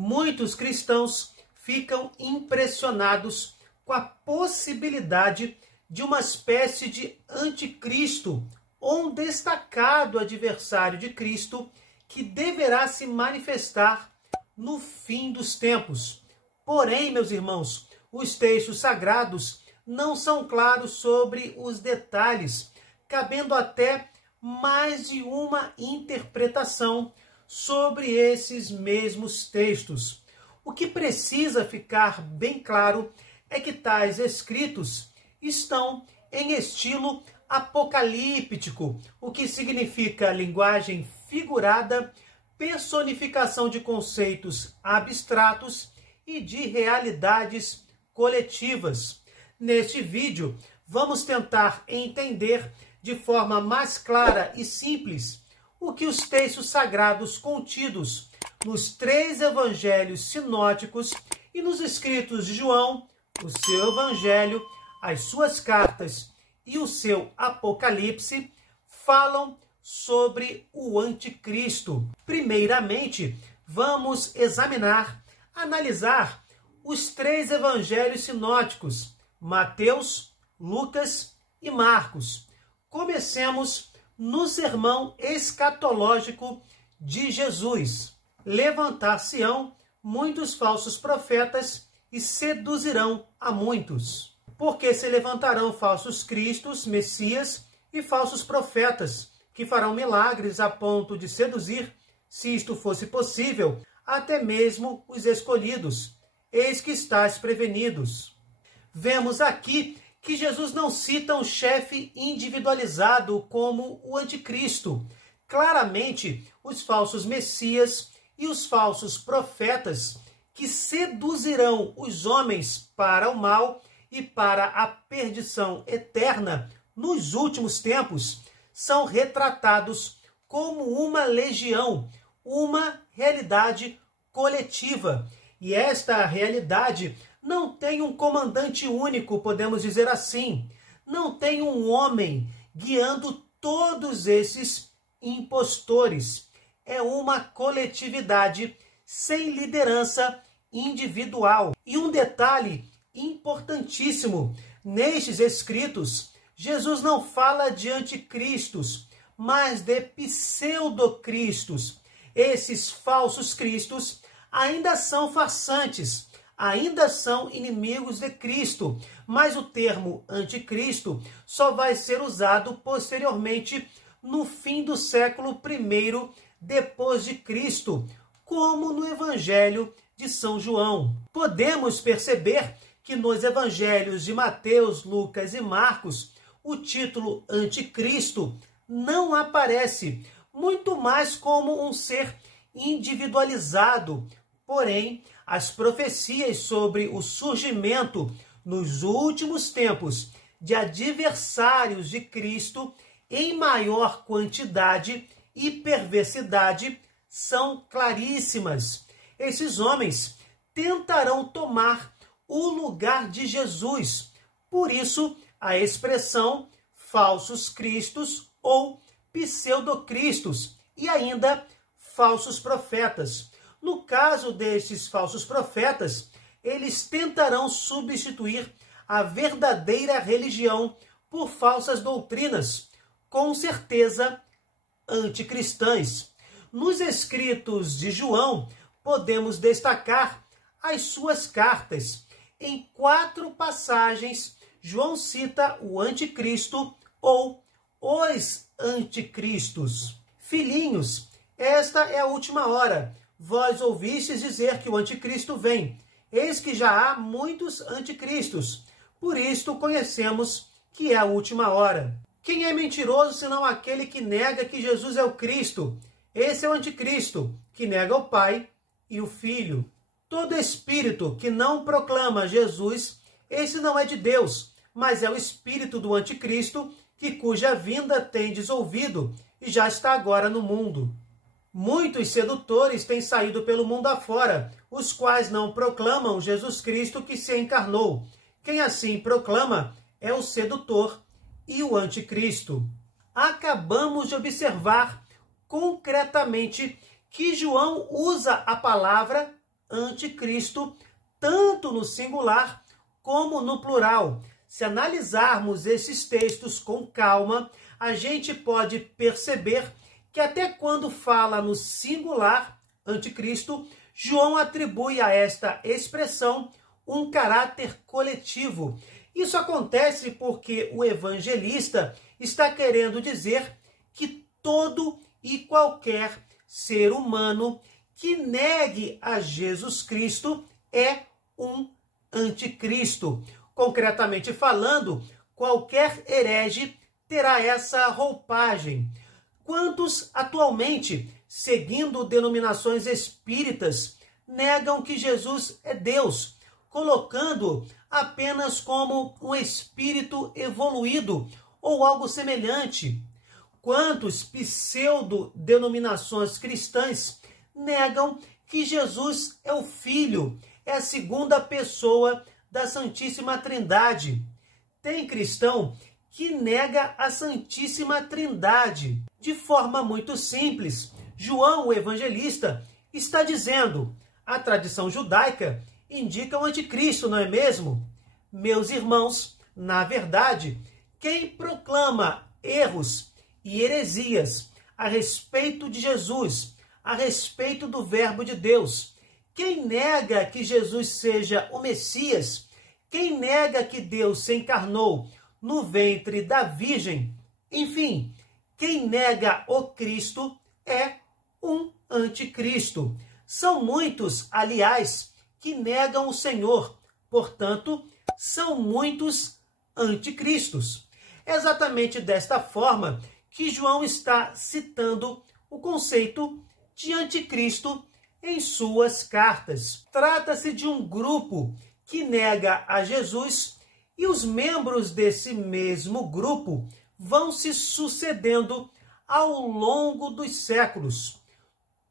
muitos cristãos ficam impressionados com a possibilidade de uma espécie de anticristo ou um destacado adversário de Cristo que deverá se manifestar no fim dos tempos. Porém, meus irmãos, os textos sagrados não são claros sobre os detalhes, cabendo até mais de uma interpretação sobre esses mesmos textos. O que precisa ficar bem claro é que tais escritos estão em estilo apocalíptico, o que significa linguagem figurada, personificação de conceitos abstratos e de realidades coletivas. Neste vídeo, vamos tentar entender de forma mais clara e simples o que os textos sagrados contidos nos 3 evangelhos sinóticos e nos escritos de João, o seu evangelho, as suas cartas e o seu Apocalipse falam sobre o anticristo. Primeiramente, vamos analisar os 3 evangelhos sinóticos, Mateus, Lucas e Marcos. Comecemos no sermão escatológico de Jesus. Levantar-se-ão muitos falsos profetas e seduzirão a muitos. Porque se levantarão falsos cristos, messias e falsos profetas, que farão milagres a ponto de seduzir, se isto fosse possível, até mesmo os escolhidos. Eis que estáis prevenidos. Vemos aqui que Jesus não cita um chefe individualizado como o anticristo. Claramente, os falsos messias e os falsos profetas que seduzirão os homens para o mal e para a perdição eterna nos últimos tempos são retratados como uma legião, uma realidade coletiva. E esta realidade não tem um comandante único, podemos dizer assim. Não tem um homem guiando todos esses impostores. É uma coletividade sem liderança individual. E um detalhe importantíssimo, nestes escritos, Jesus não fala de anticristos, mas de pseudocristos. Esses falsos cristos ainda são farsantes, ainda são inimigos de Cristo, mas o termo anticristo só vai ser usado posteriormente no fim do século I depois de Cristo, como no Evangelho de São João. Podemos perceber que nos evangelhos de Mateus, Lucas e Marcos, o título anticristo não aparece, muito mais como um ser individualizado. Porém, as profecias sobre o surgimento nos últimos tempos de adversários de Cristo em maior quantidade e perversidade são claríssimas. Esses homens tentarão tomar o lugar de Jesus. Por isso, a expressão falsos cristos ou pseudocristos e ainda falsos profetas. No caso destes falsos profetas, eles tentarão substituir a verdadeira religião por falsas doutrinas, com certeza anticristãs. Nos escritos de João, podemos destacar as suas cartas. Em 4 passagens, João cita o anticristo ou os anticristos. Filhinhos, esta é a última hora. Vós ouvistes dizer que o anticristo vem. Eis que já há muitos anticristos. Por isto conhecemos que é a última hora. Quem é mentiroso senão aquele que nega que Jesus é o Cristo? Esse é o anticristo, que nega o Pai e o Filho. Todo espírito que não proclama Jesus, esse não é de Deus, mas é o espírito do anticristo, cuja vinda tendes ouvido e já está agora no mundo. Muitos sedutores têm saído pelo mundo afora, os quais não proclamam Jesus Cristo que se encarnou. Quem assim proclama é o sedutor e o anticristo. Acabamos de observar concretamente que João usa a palavra anticristo, tanto no singular como no plural. Se analisarmos esses textos com calma, a gente pode perceber que até quando fala no singular anticristo, João atribui a esta expressão um caráter coletivo. Isso acontece porque o evangelista está querendo dizer que todo e qualquer ser humano que negue a Jesus Cristo é um anticristo. Concretamente falando, qualquer herege terá essa roupagem. Quantos atualmente, seguindo denominações espíritas, negam que Jesus é Deus, colocando apenas como um espírito evoluído ou algo semelhante? Quantos pseudo-denominações cristãs negam que Jesus é o Filho, é a segunda pessoa da Santíssima Trindade? Tem cristão que nega a Santíssima Trindade. De forma muito simples, João, o evangelista, está dizendo: a tradição judaica indica o anticristo, não é mesmo? Meus irmãos, na verdade, quem proclama erros e heresias a respeito de Jesus, a respeito do Verbo de Deus, quem nega que Jesus seja o Messias, quem nega que Deus se encarnou no ventre da Virgem, enfim, quem nega o Cristo é um anticristo. São muitos, aliás, que negam o Senhor, portanto, são muitos anticristos. É exatamente desta forma que João está citando o conceito de anticristo em suas cartas. Trata-se de um grupo que nega a Jesus e os membros desse mesmo grupo vão se sucedendo ao longo dos séculos.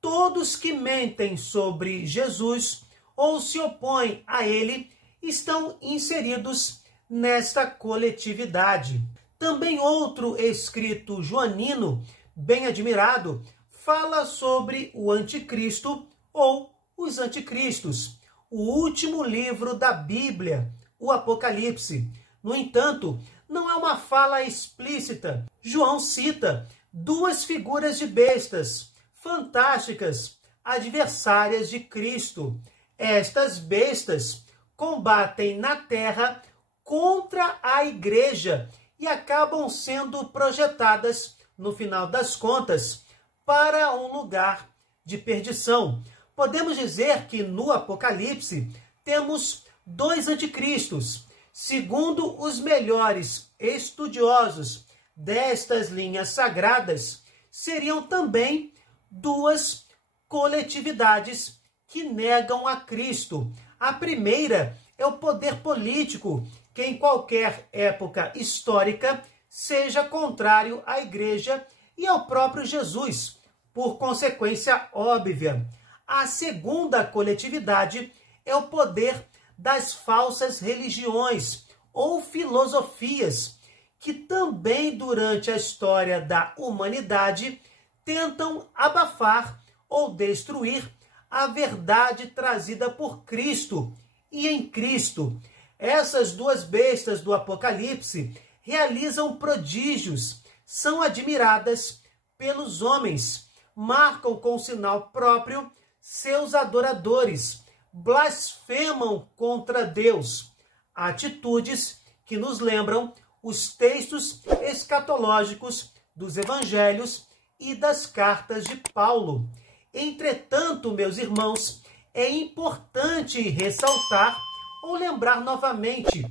Todos que mentem sobre Jesus ou se opõem a ele estão inseridos nesta coletividade. Também outro escrito joanino, bem admirado, fala sobre o anticristo ou os anticristos, o último livro da Bíblia, o Apocalipse. No entanto, não é uma fala explícita. João cita duas figuras de bestas fantásticas, adversárias de Cristo. Estas bestas combatem na terra contra a igreja e acabam sendo projetadas, no final das contas, para um lugar de perdição. Podemos dizer que no Apocalipse temos dois anticristos. Segundo os melhores estudiosos destas linhas sagradas, seriam também duas coletividades que negam a Cristo. A primeira é o poder político, que em qualquer época histórica seja contrário à igreja e ao próprio Jesus, por consequência óbvia. A segunda coletividade é o poder das falsas religiões ou filosofias, que também durante a história da humanidade tentam abafar ou destruir a verdade trazida por Cristo e em Cristo. Essas duas bestas do Apocalipse realizam prodígios, são admiradas pelos homens, marcam com sinal próprio seus adoradores, blasfemam contra Deus. Atitudes que nos lembram os textos escatológicos dos evangelhos e das cartas de Paulo. Entretanto, meus irmãos, é importante ressaltar ou lembrar novamente: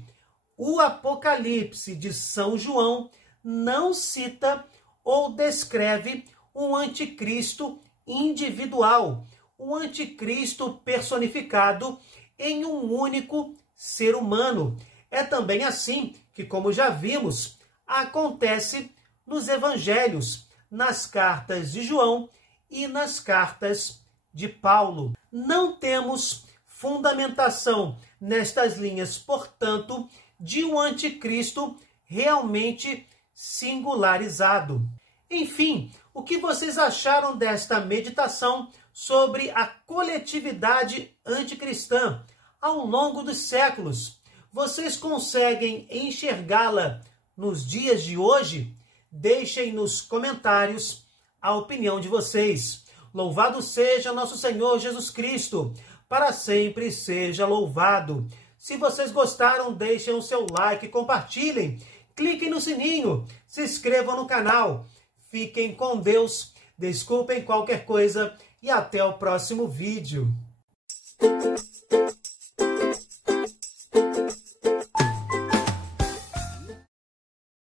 o Apocalipse de São João não cita ou descreve um anticristo individual, um anticristo personificado em um único ser humano. É também assim que, como já vimos, acontece nos evangelhos, nas cartas de João e nas cartas de Paulo. Não temos fundamentação nestas linhas, portanto, de um anticristo realmente singularizado. Enfim, o que vocês acharam desta meditação sobre a coletividade anticristã ao longo dos séculos. Vocês conseguem enxergá-la nos dias de hoje? Deixem nos comentários a opinião de vocês. Louvado seja nosso Senhor Jesus Cristo, para sempre seja louvado. Se vocês gostaram, deixem o seu like, compartilhem, cliquem no sininho, se inscrevam no canal. Fiquem com Deus, desculpem qualquer coisa e até o próximo vídeo.